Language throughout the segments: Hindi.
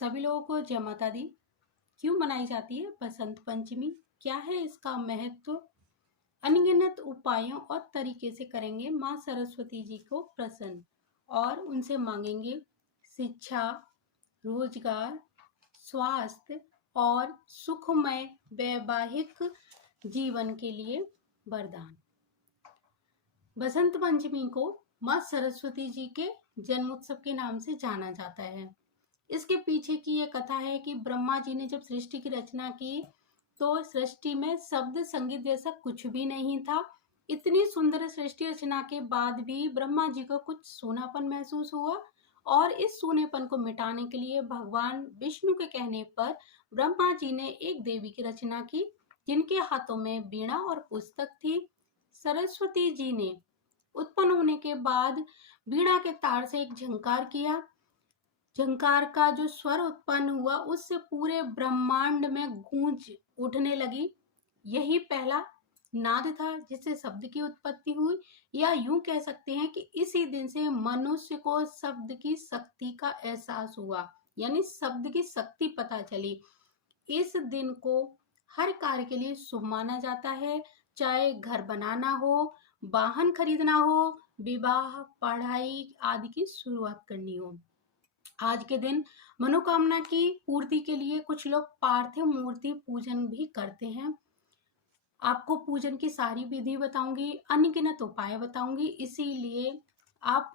सभी लोगों को जय माता दी। क्यों मनाई जाती है बसंत पंचमी? क्या है इसका महत्व? अनगिनत उपायों और तरीके से करेंगे माँ सरस्वती जी को प्रसन्न और उनसे मांगेंगे शिक्षा, रोजगार, स्वास्थ्य और सुखमय वैवाहिक जीवन के लिए वरदान। बसंत पंचमी को माँ सरस्वती जी के जन्मोत्सव के नाम से जाना जाता है। इसके पीछे की ये कथा है कि ब्रह्मा जी ने जब सृष्टि की रचना की तो सृष्टि में शब्द संगीत जैसा कुछ भी नहीं था। इतनी सुंदर सृष्टि रचना के बाद भी ब्रह्मा जी को कुछ सूनापन महसूस हुआ और इस सूनेपन को मिटाने के लिए भगवान विष्णु के कहने पर ब्रह्मा जी ने एक देवी की रचना की जिनके हाथों में वीणा और पुस्तक थी। सरस्वती जी ने उत्पन्न होने के बाद वीणा के तार से एक झंकार किया। झंकार का जो स्वर उत्पन्न हुआ उससे पूरे ब्रह्मांड में गूंज उठने लगी। यही पहला नाद था जिससे शब्द की उत्पत्ति हुई, या यूं कह सकते हैं कि इसी दिन से मनुष्य को शब्द की शक्ति का एहसास हुआ, यानी शब्द की शक्ति पता चली। इस दिन को हर कार्य के लिए शुभ माना जाता है, चाहे घर बनाना हो, वाहन खरीदना हो, विवाह, पढ़ाई आदि की शुरुआत करनी हो। आज के दिन मनोकामना की पूर्ति के लिए कुछ लोग पार्थिव मूर्ति पूजन भी करते हैं। आपको पूजन की सारी विधि बताऊंगी, अनगिनत उपाय बताऊंगी, इसीलिए आप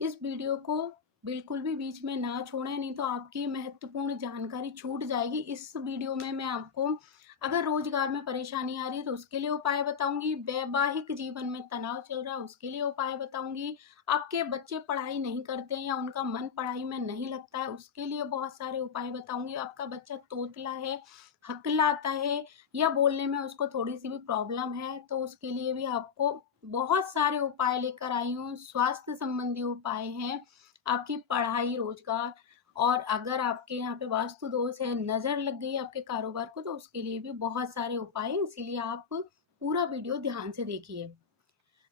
इस वीडियो को बिल्कुल भी बीच में ना छोड़ें, नहीं तो आपकी महत्वपूर्ण जानकारी छूट जाएगी। इस वीडियो में मैं आपको अगर रोजगार में परेशानी आ रही है तो उसके लिए उपाय बताऊंगी, वैवाहिक जीवन में तनाव चल रहा है उसके लिए उपाय बताऊंगी, आपके बच्चे पढ़ाई नहीं करते हैं या उनका मन पढ़ाई में नहीं लगता है उसके लिए बहुत सारे उपाय बताऊंगी, आपका बच्चा तोतला है, हकलाता है या बोलने में उसको थोड़ी सी भी प्रॉब्लम है तो उसके लिए भी आपको बहुत सारे उपाय लेकर आई हूँ। स्वास्थ्य संबंधी उपाय हैं, आपकी पढ़ाई, रोजगार, और अगर आपके यहाँ पे वास्तु दोष है, नजर लग गई आपके कारोबार को, तो उसके लिए भी बहुत सारे उपाय हैं। इसीलिए आप पूरा वीडियो ध्यान से देखिए।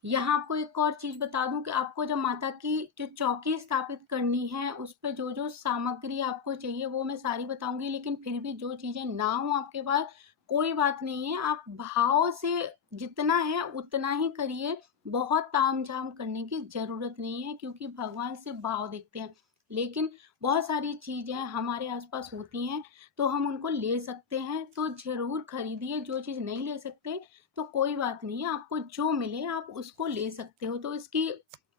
यहाँ आपको एक और चीज बता दूं कि आपको जब माता की जो चौकी स्थापित करनी है उस पर जो जो सामग्री आपको चाहिए वो मैं सारी बताऊंगी, लेकिन फिर भी जो चीजें ना हो आपके पास कोई बात नहीं है, आप भाव से जितना है उतना ही करिए। बहुत तामझाम करने की जरूरत नहीं है क्योंकि भगवान से भाव देखते हैं, लेकिन बहुत सारी चीजें हमारे आसपास होती हैं तो हम उनको ले सकते हैं, तो जरूर खरीदिए। जो चीज नहीं ले सकते तो कोई बात नहीं है, आपको जो मिले आप उसको ले सकते हो। तो इसकी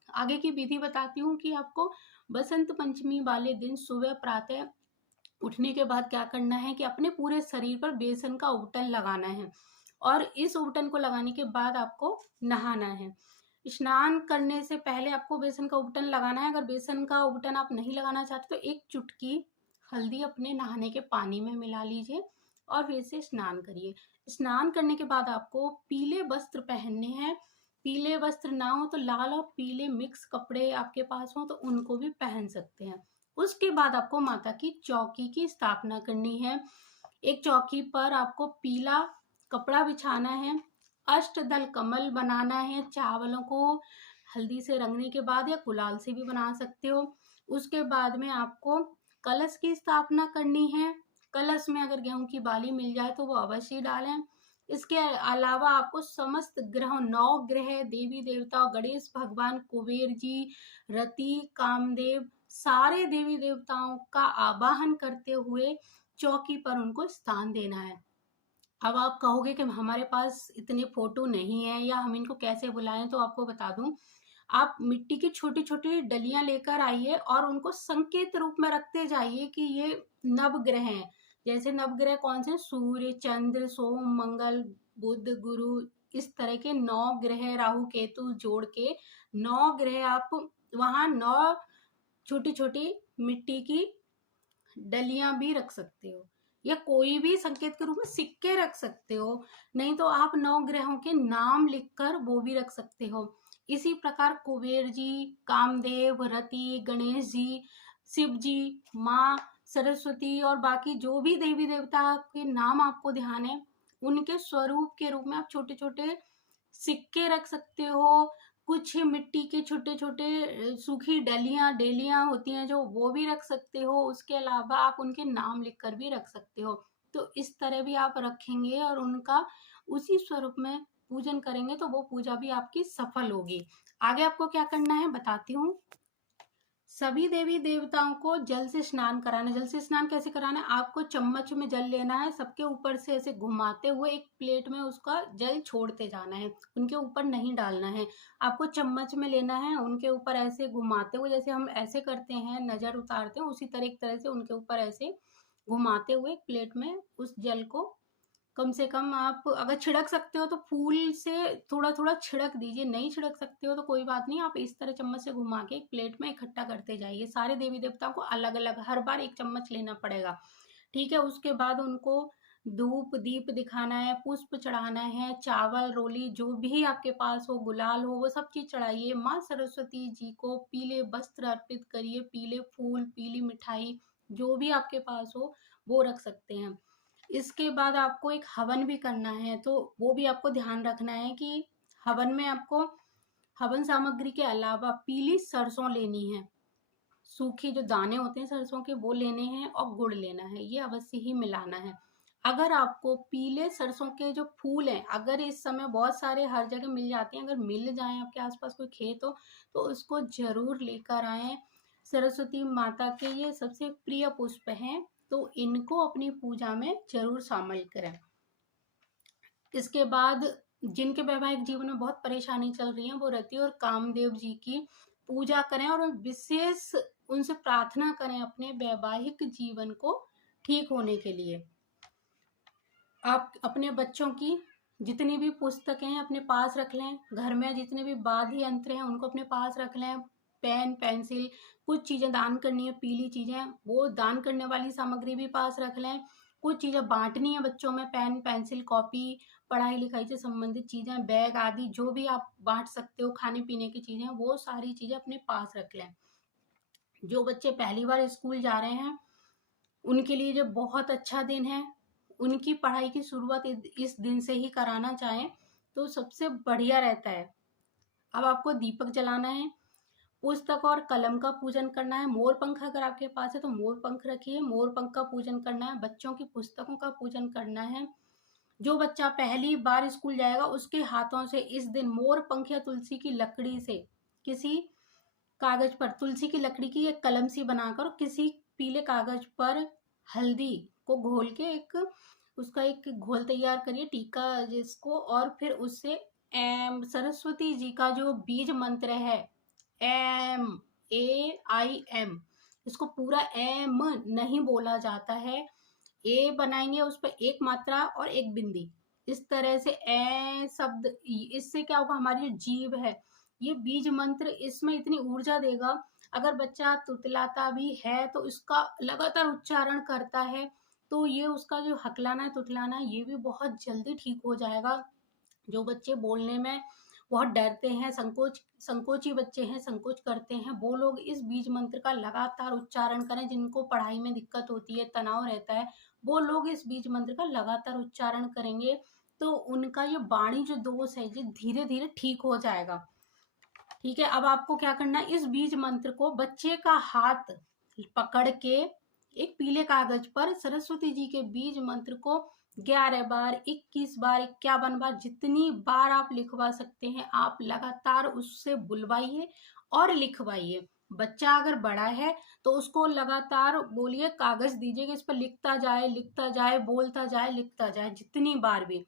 आगे की विधि बताती हूँ कि आपको बसंत पंचमी वाले दिन सुबह प्रातः उठने के बाद क्या करना है कि अपने पूरे शरीर पर बेसन का उबटन लगाना है और इस उबटन को लगाने के बाद आपको नहाना है। स्नान करने से पहले आपको बेसन का उबटन लगाना है। अगर बेसन का उबटन आप नहीं लगाना चाहते तो एक चुटकी हल्दी अपने नहाने के पानी में मिला लीजिए और फिर से स्नान करिए। स्नान करने के बाद आपको पीले वस्त्र पहनने हैं। पीले वस्त्र ना हो तो लाल और पीले मिक्स कपड़े आपके पास हो तो उनको भी पहन सकते हैं। उसके बाद आपको माता की चौकी की स्थापना करनी है। एक चौकी पर आपको पीला कपड़ा बिछाना है, अष्टदल कमल बनाना है, चावलों को हल्दी से रंगने के बाद या गुलाल से भी बना सकते हो। उसके बाद में आपको कलश की स्थापना करनी है। कलश में अगर गेहूं की बाली मिल जाए तो वो अवश्य डालें। इसके अलावा आपको समस्त ग्रह, 9 ग्रह, देवी देवता, गणेश भगवान, कुबेर जी, रति, कामदेव, सारे देवी देवताओं का आवाहन करते हुए चौकी पर उनको स्थान देना है। अब आप कहोगे कि हमारे पास इतने फोटो नहीं है या हम इनको कैसे बुलाएं, तो आपको बता दूं, आप मिट्टी की छोटी छोटी डलियां लेकर आइए और उनको संकेत रूप में रखते जाइए कि ये नवग्रह हैं। जैसे नवग्रह कौन से? सूर्य, चंद्र, सोम, मंगल, बुध, गुरु, इस तरह के 9 ग्रह, राहु केतु जोड़ के 9 ग्रह आप वहां 9 छोटी छोटी मिट्टी की डलियां भी रख सकते हो या कोई भी संकेत के रूप में सिक्के रख सकते हो। नहीं तो आप 9 ग्रहों के नाम लिखकर वो भी रख सकते हो। इसी प्रकार कुबेर जी, कामदेव, रति, गणेश जी, शिव जी, माँ सरस्वती और बाकी जो भी देवी देवता के नाम आपको ध्यान है उनके स्वरूप के रूप में आप छोटे छोटे सिक्के रख सकते हो। कुछ मिट्टी के छोटे छोटे सूखी डेलियां होती हैं जो, वो भी रख सकते हो। उसके अलावा आप उनके नाम लिखकर भी रख सकते हो। तो इस तरह भी आप रखेंगे और उनका उसी स्वरूप में पूजन करेंगे तो वो पूजा भी आपकी सफल होगी। आगे आपको क्या करना है बताती हूँ। सभी देवी देवताओं को जल से स्नान कराना। जल से स्नान कैसे कराना है, आपको चम्मच में जल लेना है, सबके ऊपर से ऐसे घुमाते हुए एक प्लेट में उसका जल छोड़ते जाना है, उनके ऊपर नहीं डालना है। आपको चम्मच में लेना है, उनके ऊपर ऐसे घुमाते हुए, जैसे हम ऐसे करते हैं नजर उतारते हैं, उसी तरह से उनके ऊपर ऐसे घुमाते हुए प्लेट में उस जल को कम से कम, आप अगर छिड़क सकते हो तो फूल से थोड़ा थोड़ा छिड़क दीजिए, नहीं छिड़क सकते हो तो कोई बात नहीं, आप इस तरह चम्मच से घुमा के एक प्लेट में इकट्ठा करते जाइए। सारे देवी देवताओं को अलग अलग हर बार एक चम्मच लेना पड़ेगा, ठीक है। उसके बाद उनको धूप दीप दिखाना है, पुष्प चढ़ाना है, चावल रोली जो भी आपके पास हो, गुलाल हो, वो सब चीज चढ़ाइए। माँ सरस्वती जी को पीले वस्त्र अर्पित करिए, पीले फूल, पीली मिठाई जो भी आपके पास हो वो रख सकते हैं। इसके बाद आपको एक हवन भी करना है, तो वो भी आपको ध्यान रखना है कि हवन में आपको हवन सामग्री के अलावा पीली सरसों लेनी है, सूखी जो दाने होते हैं सरसों के वो लेने हैं, और गुड़ लेना है, ये अवश्य ही मिलाना है। अगर आपको पीले सरसों के जो फूल हैं, अगर इस समय बहुत सारे हर जगह मिल जाते हैं, अगर मिल जाए आपके आसपास कोई खेत हो तो उसको जरूर लेकर आए। सरस्वती माता के ये सबसे प्रिय पुष्प हैं, तो इनको अपनी पूजा में जरूर शामिल करें। इसके बाद जिनके वैवाहिक जीवन में बहुत परेशानी चल रही है, वो रति और कामदेव जी की पूजा करें और विशेष उनसे प्रार्थना करें अपने वैवाहिक जीवन को ठीक होने के लिए। आप अपने बच्चों की जितनी भी पुस्तकें हैं अपने पास रख लें, घर में जितने भी वाद्य यंत्र हैं उनको अपने पास रख लें, पेन पेंसिल, कुछ चीजें दान करनी है, पीली चीजें वो दान करने वाली सामग्री भी पास रख लें। कुछ चीजें बांटनी है बच्चों में, पेन पेंसिल कॉपी, पढ़ाई लिखाई से संबंधित चीजें, बैग आदि जो भी आप बांट सकते हो, खाने पीने की चीजें, वो सारी चीजें अपने पास रख लें। जो बच्चे पहली बार स्कूल जा रहे हैं उनके लिए जो बहुत अच्छा दिन है, उनकी पढ़ाई की शुरुआत इस दिन से ही कराना चाहें तो सबसे बढ़िया रहता है। अब आपको दीपक जलाना है, पुस्तक और कलम का पूजन करना है, मोर पंख अगर आपके पास है तो मोर पंख रखिए, मोर पंख का पूजन करना है, बच्चों की पुस्तकों का पूजन करना है। जो बच्चा पहली बार स्कूल जाएगा उसके हाथों से इस दिन मोर पंख या तुलसी की लकड़ी से किसी कागज पर, तुलसी की लकड़ी की एक कलम सी बनाकर किसी पीले कागज पर हल्दी को घोल के एक उसका एक घोल तैयार करिए, टीका जिसको, और फिर उससे एम सरस्वती जी का जो बीज मंत्र है AIM, इसको पूरा एम नहीं बोला जाता है, ए बनाएंगे उस पर एक मात्रा और एक बिंदी, इस तरह से ए शब्द, इससे क्या होगा, हमारी जो जीभ है ये बीज मंत्र इसमें इतनी ऊर्जा देगा, अगर बच्चा तुतलाता भी है तो इसका लगातार उच्चारण करता है तो ये उसका जो हकलाना है तुतलाना है ये भी बहुत जल्दी ठीक हो जाएगा। जो बच्चे बोलने में बहुत डरते हैं, संकोची बच्चे हैं, संकोच करते हैं, वो लोग इस बीज मंत्र का लगातार उच्चारण करें। जिनको पढ़ाई में दिक्कत होती है, तनाव रहता है, वो लोग इस बीज मंत्र का लगातार उच्चारण करेंगे तो उनका ये वाणी जो दोष है ये धीरे धीरे ठीक हो जाएगा। ठीक है, अब आपको क्या करना है, इस बीज मंत्र को बच्चे का हाथ पकड़ के एक पीले कागज पर सरस्वती जी के बीज मंत्र को 11 बार, 21 बार, 51 बार, जितनी बार आप लिखवा सकते हैं आप लगातार उससे बुलवाइए और लिखवाइए। बच्चा अगर बड़ा है तो उसको लगातार बोलिए, कागज दीजिए कि इस पर लिखता जाए, बोलता जाए, लिखता जाए जितनी बार भी।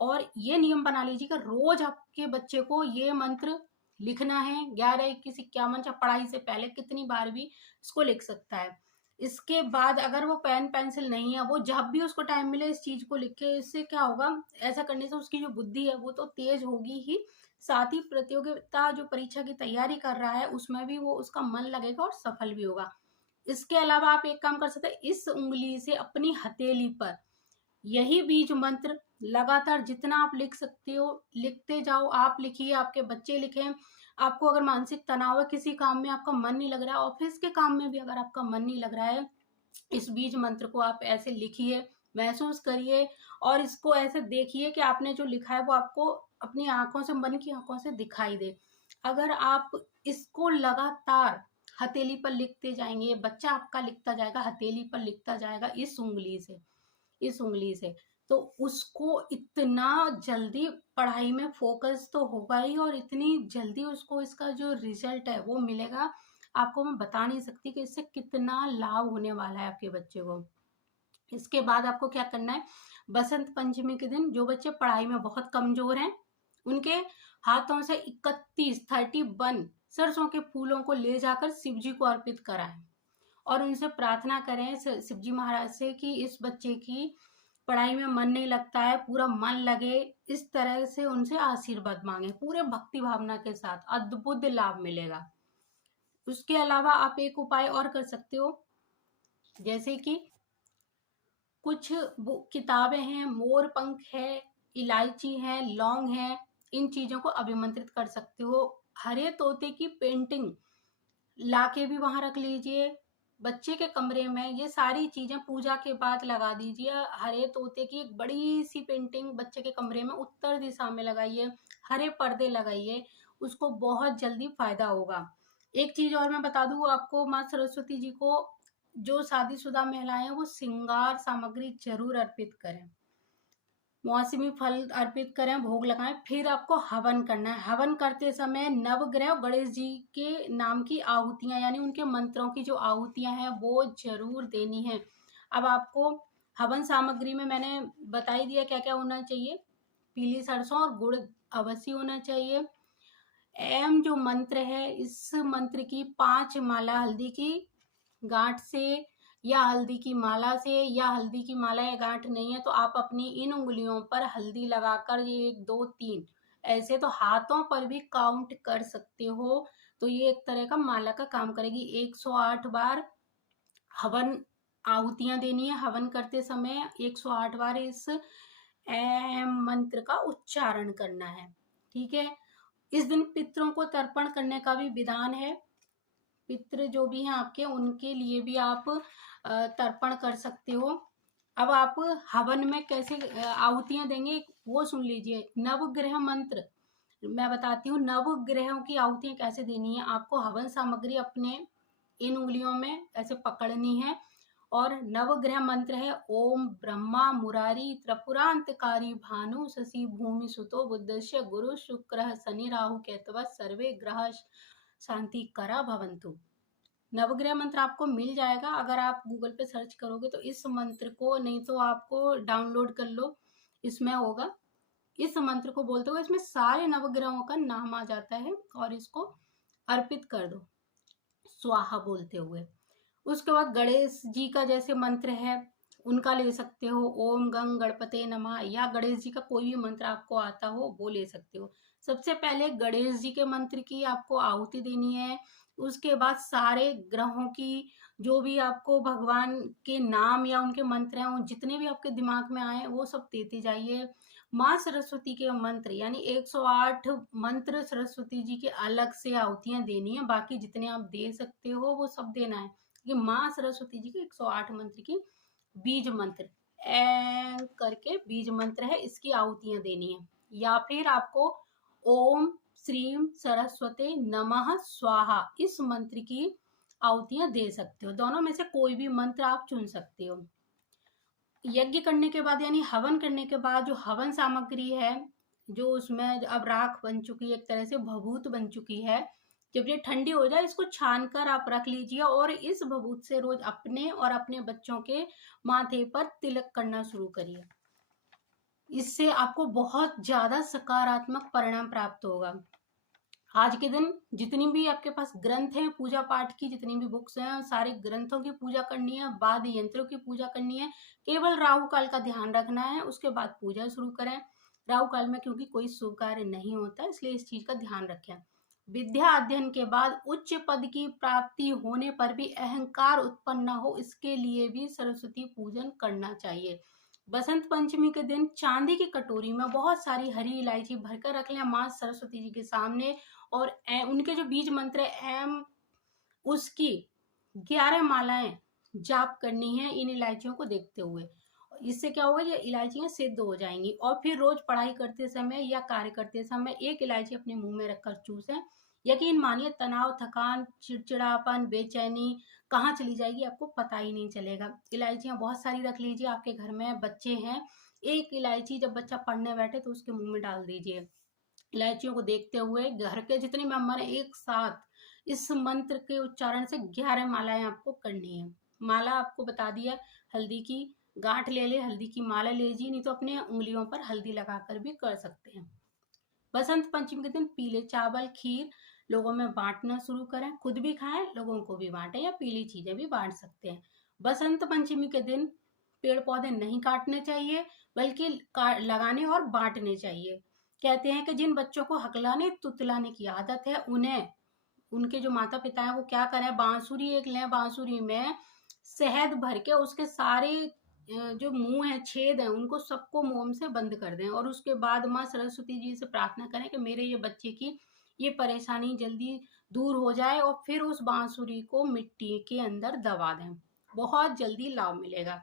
और ये नियम बना लीजिए कि रोज आपके बच्चे को ये मंत्र लिखना है, 11, 21, 51, या पढ़ाई से पहले कितनी बार भी इसको लिख सकता है। इसके बाद अगर वो पेन पेंसिल नहीं है, वो जब भी उसको टाइम मिले इस चीज को लिखे। इससे क्या होगा, ऐसा करने से उसकी जो बुद्धि है वो तो तेज होगी ही, साथ ही प्रतियोगिता जो परीक्षा की तैयारी कर रहा है उसमें भी वो उसका मन लगेगा और सफल भी होगा। इसके अलावा आप एक काम कर सकते हैं, इस उंगली से अपनी हथेली पर यही बीज मंत्र लगातार जितना आप लिख सकते हो लिखते जाओ। आप लिखिए, आपके बच्चे लिखें। आपको अगर मानसिक तनाव है, किसी काम में आपका मन नहीं लग रहा है, ऑफिस के काम में भी अगर आपका मन नहीं लग रहा है, इस बीज मंत्र को आप ऐसे लिखिए, महसूस करिए और इसको ऐसे देखिए कि आपने जो लिखा है वो आपको अपनी आंखों से, मन की आंखों से दिखाई दे। अगर आप इसको लगातार हथेली पर लिखते जाएंगे, बच्चा आपका लिखता जाएगा, हथेली पर लिखता जाएगा इस उंगली से, तो उसको इतना जल्दी पढ़ाई में फोकस तो होगा ही, और इतनी जल्दी उसको इसका जो रिजल्ट है वो मिलेगा। आपको मैं बता नहीं सकती कि इससे कितना लाभ होने वाला है आपके बच्चे को। इसके बाद आपको क्या करना है, बसंत पंचमी के दिन जो बच्चे पढ़ाई में बहुत कमजोर हैं, उनके हाथों से 31 सरसों के फूलों को ले जाकर शिव जी को अर्पित कराएं, और उनसे प्रार्थना करें शिव जी महाराज से कि इस बच्चे की पढ़ाई में मन नहीं लगता है, पूरा मन लगे। इस तरह से उनसे आशीर्वाद मांगे पूरे भक्ति भावना के साथ, अद्भुत लाभ मिलेगा। उसके अलावा आप एक उपाय और कर सकते हो, जैसे कि कुछ किताबें हैं, मोर पंख है, इलायची है, लौंग है, इन चीजों को अभिमंत्रित कर सकते हो। हरे तोते की पेंटिंग लाके भी वहां रख लीजिए बच्चे के कमरे में। ये सारी चीजें पूजा के बाद लगा दीजिए। हरे तोते की एक बड़ी सी पेंटिंग बच्चे के कमरे में उत्तर दिशा में लगाइए, हरे पर्दे लगाइए, उसको बहुत जल्दी फायदा होगा। एक चीज और मैं बता दूं आपको, माँ सरस्वती जी को जो शादीशुदा महिलाएं हैं वो श्रृंगार सामग्री जरूर अर्पित करें, मौसमी फल अर्पित करें, भोग लगाएं। फिर आपको हवन करना है। हवन करते समय नवग्रह और गणेश जी के नाम की आहुतियां, यानी उनके मंत्रों की जो आहुतियां हैं वो जरूर देनी है। अब आपको हवन सामग्री में मैंने बता ही दिया क्या क्या होना चाहिए। पीली सरसों और गुड़ अवश्य होना चाहिए। एम जो मंत्र है, इस मंत्र की 5 माला हल्दी की गांठ से या हल्दी की माला से, या हल्दी की माला या गांठ नहीं है तो आप अपनी इन उंगलियों पर हल्दी लगाकर ये 1 2 3 ऐसे तो हाथों पर भी काउंट कर सकते हो। तो ये एक तरह का माला का काम करेगी। 108 बार हवन आहुतियां देनी है। हवन करते समय 108 बार इस एम मंत्र का उच्चारण करना है। ठीक है। इस दिन पितरों को तर्पण करने का भी विधान है। पितृ जो भी हैं आपके, उनके लिए भी आप तर्पण कर सकते हो। अब आप हवन में कैसे आहुतियां देंगे वो सुन लीजिए। नवग्रह मंत्र मैं बताती हूँ, नवग्रहों की आहुतियां कैसे देनी है। आपको हवन सामग्री अपने इन उंगलियों में ऐसे पकड़नी है, और नवग्रह मंत्र है ओम ब्रह्मा मुरारी त्रिपुरांतकारी भानु शशि भूमि सुतो बुद्धस्य गुरु शुक्र शनि राहु केतव सर्वे ग्रह शांति करा भवंतु। नवग्रह मंत्र आपको मिल जाएगा, अगर आप गूगल पे सर्च करोगे तो इस मंत्र को, नहीं तो आपको डाउनलोड कर लो, इसमें होगा। इस मंत्र को बोलते हुए इसमें सारे नवग्रहों का नाम आ जाता है, और इसको अर्पित कर दो स्वाहा बोलते हुए। उसके बाद गणेश जी का जैसे मंत्र है उनका ले सकते हो, ओम गंग गणपते नमः, या गणेश जी का कोई भी मंत्र आपको आता हो वो ले सकते हो। सबसे पहले गणेश जी के मंत्र की आपको आहुति देनी है। उसके बाद सारे ग्रहों की जो भी आपको भगवान के नाम या उनके मंत्र हैं, वो जितने भी आपके दिमाग में आए वो सब देते जाइए। माँ सरस्वती के मंत्र यानी 108 मंत्र सरस्वती जी के अलग से आहुतियां देनी है, बाकी जितने आप दे सकते हो वो सब देना है। ये माँ सरस्वती जी के 108 मंत्र की बीज मंत्र करके बीज मंत्र है, इसकी आहुतियां देनी है। या फिर आपको ओम श्रीम सरस्वती नमः स्वाहा इस मंत्र की आहुतियां दे सकते हो। दोनों में से कोई भी मंत्र आप चुन सकते हो। यज्ञ करने के बाद यानी हवन करने के बाद जो हवन सामग्री है, जो उसमें अब राख बन चुकी है, एक तरह से भभूत बन चुकी है, जब ये ठंडी हो जाए इसको छान कर आप रख लीजिए, और इस भभूत से रोज अपने और अपने बच्चों के माथे पर तिलक करना शुरू करिए। इससे आपको बहुत ज्यादा सकारात्मक परिणाम प्राप्त होगा। आज के दिन जितनी भी आपके पास ग्रंथ हैं पूजा पाठ की, जितनी भी बुक्स हैं, सारे ग्रंथों की पूजा करनी है, वाद्य यंत्रों की पूजा करनी है। केवल राहु काल का ध्यान रखना है, उसके बाद पूजा शुरू करें। राहु काल में क्योंकि कोई शुभ कार्य नहीं होता, इसलिए इस चीज का ध्यान रखें। विद्या अध्ययन के बाद उच्च पद की प्राप्ति होने पर भी अहंकार उत्पन्न न हो, इसके लिए भी सरस्वती पूजन करना चाहिए। बसंत पंचमी के दिन चांदी की कटोरी में बहुत सारी हरी इलायची भरकर रख लें माँ सरस्वती जी के सामने, और उनके जो बीज मंत्र है एम, उसकी 11 मालाएं जाप करनी है इन इलायचियों को देखते हुए। इससे क्या होगा, ये इलायचियां सिद्ध हो जाएंगी। और फिर रोज पढ़ाई करते समय या कार्य करते समय एक इलायची अपने मुंह में रखकर चूसें। यकीन मानिए तनाव, थकान, चिड़चिड़ापन, बेचैनी कहाँ चली जाएगी आपको पता ही नहीं चलेगा। इलायचियाँ बहुत सारी रख लीजिए, आपके घर में बच्चे हैं, एक इलायची जब बच्चा पढ़ने बैठे तो उसके मुंह में डाल दीजिए। इलायचियों को देखते हुए घर के जितने मेंबर हैं एक साथ इस मंत्र के उच्चारण से 11 मालाएं आपको करनी है। माला आपको बता दिया, हल्दी की गांठ ले ले, हल्दी की माला ले लीजिए, नहीं तो अपने उंगलियों पर हल्दी लगाकर भी कर सकते हैं। बसंत पंचमी के दिन पीले चावल खीर लोगों में बांटना शुरू करें, खुद भी खाएं, लोगों को भी बांटें, या पीली चीजें भी बांट सकते हैं। बसंत पंचमी के दिन पेड़ पौधे नहीं काटने चाहिए, बल्कि लगाने और बांटने चाहिए। कहते हैं कि जिन बच्चों को हकलाने तुतलाने की आदत है, उन्हें उनके जो माता पिता हैं वो क्या करें, बांसुरी एक लें, बांसुरी में शहद भर के उसके सारे जो मुंह है, छेद है, उनको सबको मोम से बंद कर दें, और उसके बाद माँ सरस्वती जी से प्रार्थना करें कि मेरे ये बच्चे की ये परेशानी जल्दी दूर हो जाए, और फिर उस बांसुरी को मिट्टी के अंदर दबा दें, बहुत जल्दी लाभ मिलेगा।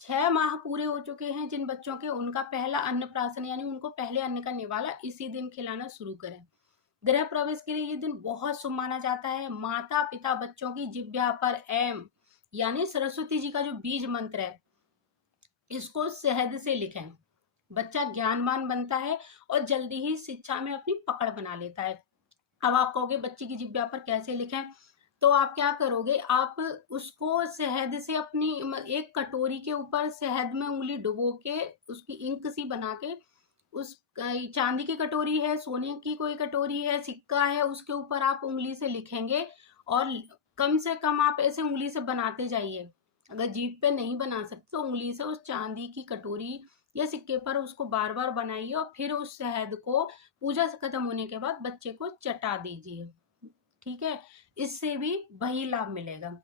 6 माह पूरे हो चुके हैं जिन बच्चों के, उनका पहला अन्नप्राशन यानी उनको पहले अन्न का निवाला इसी दिन खिलाना शुरू करें। गृह प्रवेश के लिए ये दिन बहुत शुभ माना जाता है। माता पिता बच्चों की जिब्या पर एम यानी सरस्वती जी का जो बीज मंत्र है, इसको शहद से लिखें। बच्चा ज्ञानवान बनता है और जल्दी ही शिक्षा में अपनी पकड़ बना लेता है। अब आप कहोगे बच्चे की जिब्या पर कैसे लिखें, तो आप क्या करोगे, आप उसको शहद से अपनी एक कटोरी के ऊपर शहद में उंगली डुबो के उसकी इंक सी बना के, उस चांदी की कटोरी है, सोने की कोई कटोरी है, सिक्का है, उसके ऊपर आप उंगली से लिखेंगे, और कम से कम आप ऐसे उंगली से बनाते जाइए। अगर जीभ पे नहीं बना सकते तो उंगली से उस चांदी की कटोरी या सिक्के पर उसको बार बार बनाइए, और फिर उस शहद को पूजा खत्म होने के बाद बच्चे को चटा दीजिए। ठीक है, इससे भी वही लाभ मिलेगा।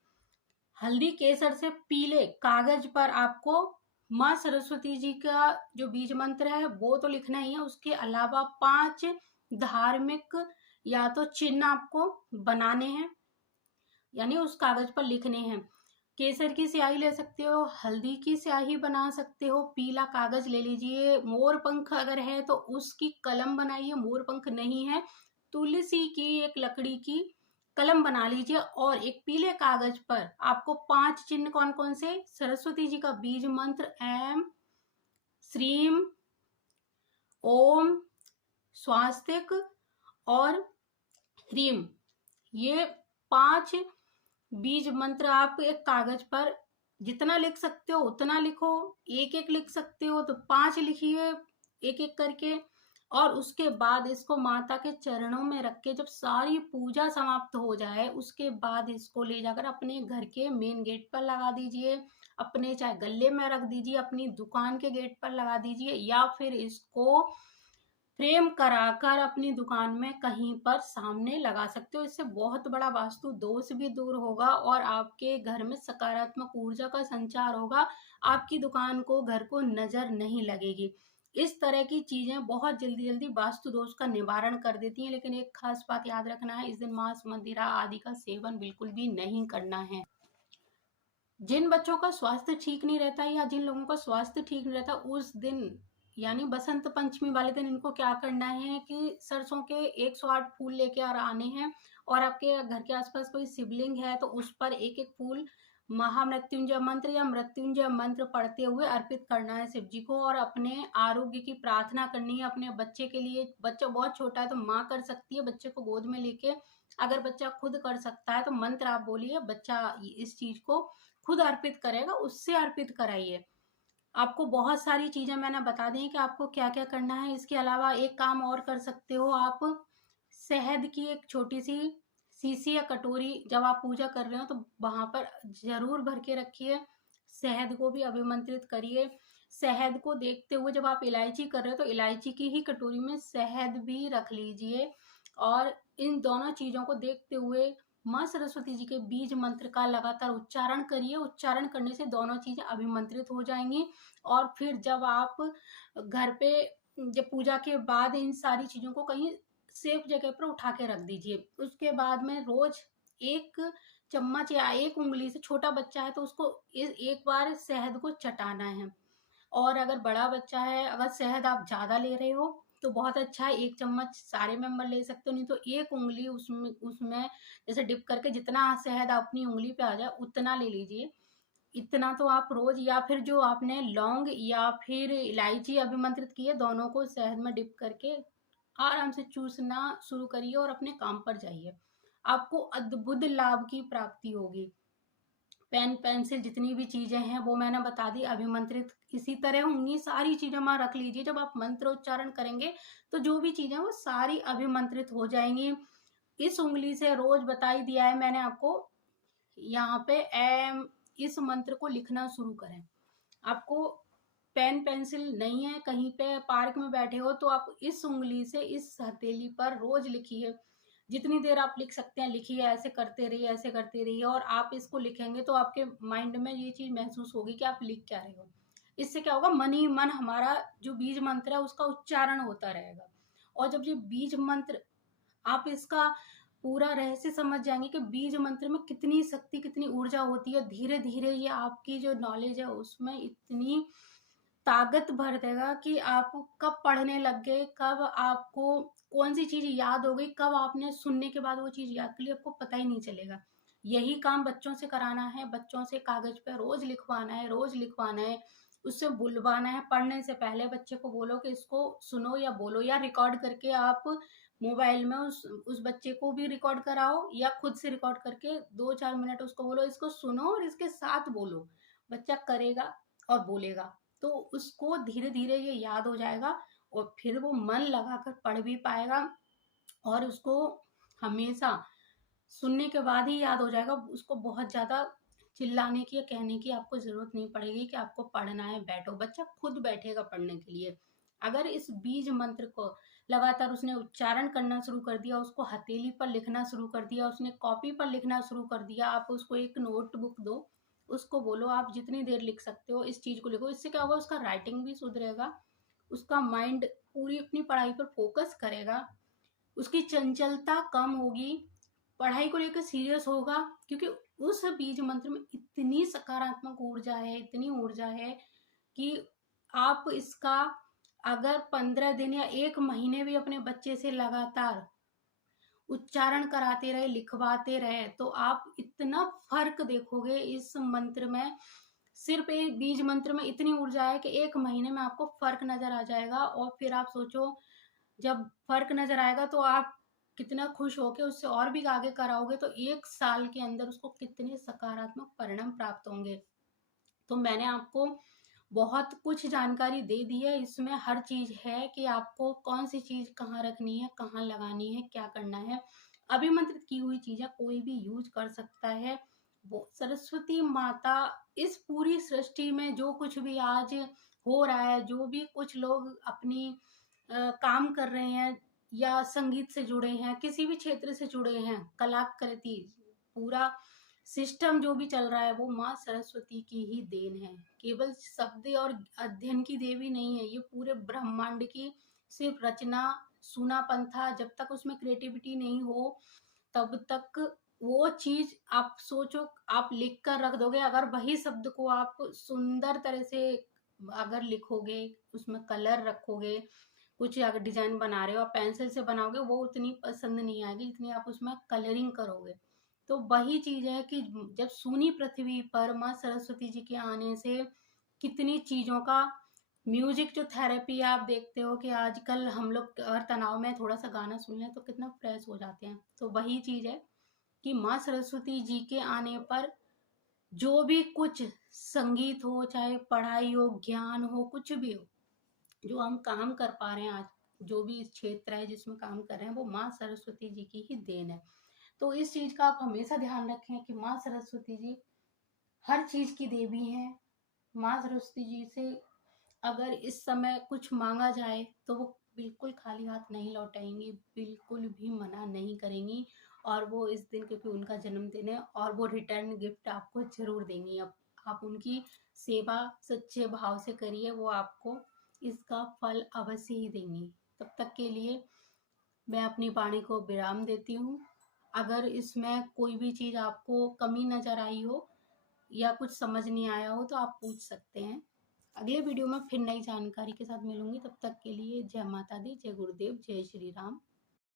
हल्दी केसर से पीले कागज पर आपको माँ सरस्वती जी का जो बीज मंत्र है वो तो लिखना ही है, उसके अलावा 5 धार्मिक या तो चिन्ह आपको बनाने हैं, यानी उस कागज पर लिखने हैं। केसर की स्याही ले सकते हो, हल्दी की स्याही बना सकते हो, पीला कागज ले लीजिए, मोर पंख अगर है तो उसकी कलम बनाइए, मोर पंख नहीं है तुलसी की एक लकड़ी की कलम बना लीजिए, और एक पीले कागज पर आपको 5 चिन्ह कौन कौन से, सरस्वती जी का बीज मंत्र एम, श्रीम, ओम, स्वास्तिक और ह्रीम, ये 5 बीज मंत्र आप एक कागज पर जितना लिख सकते हो उतना लिखो, एक एक लिख सकते हो तो 5 लिखिए एक एक करके, और उसके बाद इसको माता के चरणों में रख के जब सारी पूजा समाप्त हो जाए उसके बाद इसको ले जाकर अपने घर के मेन गेट पर लगा दीजिए, अपने चाहे गले में रख दीजिए, अपनी दुकान के गेट पर लगा दीजिए, या फिर इसको फ्रेम कराकर अपनी दुकान में कहीं पर सामने लगा सकते हो। इससे बहुत बड़ा वास्तु दोष भी दूर होगा और आपके घर में सकारात्मक ऊर्जा का संचार होगा, आपकी दुकान को, घर को नजर नहीं लगेगी। इस तरह की चीजें बहुत जल्दी जल्दी वास्तु दोष का निवारण कर देती हैं, लेकिन एक खास बात याद रखना है, इस दिन मांस मदिरा आदि का सेवन बिल्कुल भी नहीं करना है। जिन बच्चों का स्वास्थ्य ठीक नहीं रहता या जिन लोगों का स्वास्थ्य ठीक नहीं रहता, उस दिन यानी बसंत पंचमी वाले दिन इनको क्या करना है कि सरसों के 108 फूल लेके आने हैं, और आपके घर के आसपास कोई शिवलिंग है तो उस पर एक एक फूल महामृत्युंजय मंत्र या मृत्युंजय मंत्र पढ़ते हुए अर्पित करना है शिव जी को, और अपने आरोग्य की प्रार्थना करनी है अपने बच्चे के लिए। बच्चा बहुत छोटा है तो माँ कर सकती है बच्चे को गोद में लेके, अगर बच्चा खुद कर सकता है तो मंत्र आप बोलिए, बच्चा इस चीज को खुद अर्पित करेगा, उससे अर्पित कराइए। आपको बहुत सारी चीजें मैंने बता दी कि आपको क्या क्या करना है। इसके अलावा एक काम और कर सकते हो आप, शहद की एक छोटी सी शीशी या कटोरी जब आप पूजा कर रहे हो तो वहां पर जरूर भर के रखिए, शहद को भी अभिमंत्रित करिए। शहद को देखते हुए जब आप इलायची कर रहे हो तो इलायची की ही कटोरी में शहद भी रख लीजिए, और इन दोनों चीजों को देखते हुए माँ सरस्वती जी के बीज मंत्र का लगातार उच्चारण करिए। उच्चारण करने से दोनों चीजें अभिमंत्रित हो जाएंगी, और फिर जब आप घर पे जब पूजा के बाद इन सारी चीजों को कहीं सेफ जगह पर उठा के रख दीजिए। उसके बाद में रोज 1 चम्मच या 1 उंगली से, छोटा बच्चा है तो उसको एक बार शहद को चटाना है, और अगर बड़ा बच्चा है, अगर शहद आप ज्यादा ले रहे हो तो बहुत अच्छा है, 1 चम्मच सारे मेंबर ले सकते हो, नहीं तो 1 उँगली उसमें उसमें जैसे डिप करके जितना शहद अपनी उँगली पे आ जाए उतना ले लीजिए। इतना तो आप रोज़, या फिर जो आपने लौंग या फिर इलायची अभिमंत्रित की है, दोनों को शहद में डिप करके आराम से चूसना शुरू करिए और अपने काम पर जाइए। आपको अद्भुत लाभ की प्राप्ति होगी। पेन पेंसिल जितनी भी चीजें हैं वो मैंने बता दी, अभिमंत्रित इसी तरह होंगी, सारी चीजें वहां रख लीजिए। जब आप मंत्र उच्चारण करेंगे तो जो भी चीजें वो सारी अभिमंत्रित हो जाएंगी। इस उंगली से रोज बता ही दिया है मैंने आपको, यहाँ पे एम इस मंत्र को लिखना शुरू करें। आपको पेन पेंसिल नहीं है, कहीं पे पार्क में बैठे हो, तो आप इस उंगली से इस हथेली पर रोज लिखिए। जितनी देर आप लिख सकते हैं लिखिए, ऐसे करते रहिए, ऐसे करते रहिए। और आप इसको लिखेंगे तो आपके माइंड में ये चीज महसूस होगी कि आप लिख क्या रहे हो। इससे क्या होगा, मन ही मन हमारा जो बीज मंत्र है उसका उच्चारण होता रहेगा। और जब ये बीज मंत्र आप इसका पूरा रहस्य समझ जाएंगे कि बीज मंत्र में कितनी शक्ति, कितनी ऊर्जा होती है, धीरे धीरे ये आपकी जो नॉलेज है उसमें इतनी ताकत भर देगा कि आप कब पढ़ने लग गए, कब आपको कौन सी चीज याद हो गई, कब आपने सुनने के बाद वो चीज याद कर ली, आपको पता ही नहीं चलेगा। यही काम बच्चों से कराना है, बच्चों से कागज पे रोज लिखवाना है, रोज लिखवाना है, उससे बुलवाना है। पढ़ने से पहले बच्चे को बोलो कि इसको सुनो या बोलो, या रिकॉर्ड करके आप मोबाइल में उस बच्चे को भी रिकॉर्ड कराओ, या खुद से रिकॉर्ड करके 2-4 मिनट उसको बोलो इसको सुनो और इसके साथ बोलो। बच्चा करेगा और बोलेगा तो उसको धीरे धीरे ये याद हो जाएगा, और फिर वो मन लगाकर पढ़ भी पाएगा। और उसको हमेशा सुनने के बाद ही याद हो जाएगा, उसको बहुत ज्यादा चिल्लाने की या कहने की आपको जरूरत नहीं पड़ेगी कि आपको पढ़ना है बैठो, बच्चा खुद बैठेगा पढ़ने के लिए। अगर इस बीज मंत्र को लगातार उसने उच्चारण करना शुरू कर दिया, उसको हथेली पर लिखना शुरू कर दिया, उसने कॉपी पर लिखना शुरू कर दिया, आप उसको एक नोटबुक दो, उसको बोलो आप जितनी देर लिख सकते हो इस चीज को लिखो। इससे क्या होगा, उसका राइटिंग भी सुधरेगा, उसका माइंड पूरी अपनी पढ़ाई पर फोकस करेगा, उसकी चंचलता कम होगी, पढ़ाई को लेकर सीरियस होगा। क्योंकि उस बीज मंत्र में इतनी सकारात्मक ऊर्जा है, इतनी ऊर्जा है कि आप इसका अगर 15 दिन या 1 महीने भी अपने बच्चे से लगातार उच्चारण कराते रहे, लिखवाते रहे, तो आप इतना फर्क देखोगे इस मंत्र में। सिर्फ एक बीज मंत्र में इतनी ऊर्जा है कि 1 महीने में आपको फर्क नजर आ जाएगा। और फिर आप सोचो, जब फर्क नजर आएगा तो आप कितना खुश होके उससे और भी आगे कराओगे, तो 1 साल के अंदर उसको कितने सकारात्मक परिणाम प्राप्त होंगे। तो मैंने आपको बहुत कुछ जानकारी दे दी है, इसमें हर चीज है कि आपको कौन सी चीज कहाँ रखनी है, कहाँ लगानी है, क्या करना है। अभिमंत्रित की हुई चीजें कोई भी यूज कर सकता है। वो सरस्वती माता इस पूरी सृष्टि में जो कुछ भी आज हो रहा है, जो भी कुछ लोग अपनी काम कर रहे हैं, या संगीत से जुड़े हैं, किसी भी क्षेत्र से जुड़े हैं, कलाकृति, पूरा सिस्टम जो भी चल रहा है वो माँ सरस्वती की ही देन है। केवल शब्द और अध्ययन की देवी नहीं है, ये पूरे ब्रह्मांड की सिर्फ रचना सूनापन था। जब तक उसमें क्रिएटिविटी नहीं हो तब तक वो चीज, आप सोचो, आप लिख कर रख दोगे, अगर वही शब्द को आप सुंदर तरह से अगर लिखोगे, उसमें कलर रखोगे, कुछ अगर डिजाइन बना रहे हो आप पेंसिल से बनाओगे, वो उतनी पसंद नहीं आएगी जितनी आप उसमें कलरिंग करोगे। तो वही चीज है कि जब सूनी पृथ्वी पर माँ सरस्वती जी के आने से कितनी चीजों का म्यूजिक, जो थेरेपी आप देखते हो कि आजकल हम लोग अगर तनाव में थोड़ा सा गाना सुन लें तो कितना फ्रेश हो जाते हैं, तो वही चीज है कि माँ सरस्वती जी के आने पर जो भी कुछ संगीत हो, चाहे पढ़ाई हो, ज्ञान हो, कुछ भी हो, जो हम काम कर पा रहे हैं आज, जो भी क्षेत्र है जिसमें काम कर रहे हैं, वो माँ सरस्वती जी की ही देन है। तो इस चीज का आप हमेशा ध्यान रखें कि माँ सरस्वती जी हर चीज की देवी है। माँ सरस्वती जी से अगर इस समय कुछ मांगा जाए तो वो बिल्कुल खाली हाथ नहीं लौटाएंगी, बिल्कुल भी मना नहीं करेंगी। और वो इस दिन, क्योंकि उनका जन्मदिन है, और वो रिटर्न गिफ्ट आपको जरूर देंगी। अब आप उनकी सेवा सच्चे भाव से करिए, वो आपको इसका फल अवश्य ही देंगी। तब तक के लिए मैं अपनी वाणी को विराम देती हूँ। अगर इसमें कोई भी चीज आपको कमी नजर आई हो या कुछ समझ नहीं आया हो तो आप पूछ सकते हैं। अगले वीडियो में फिर नई जानकारी के साथ मिलूंगी। तब तक के लिए जय माता दी, जय गुरुदेव, जय श्री राम।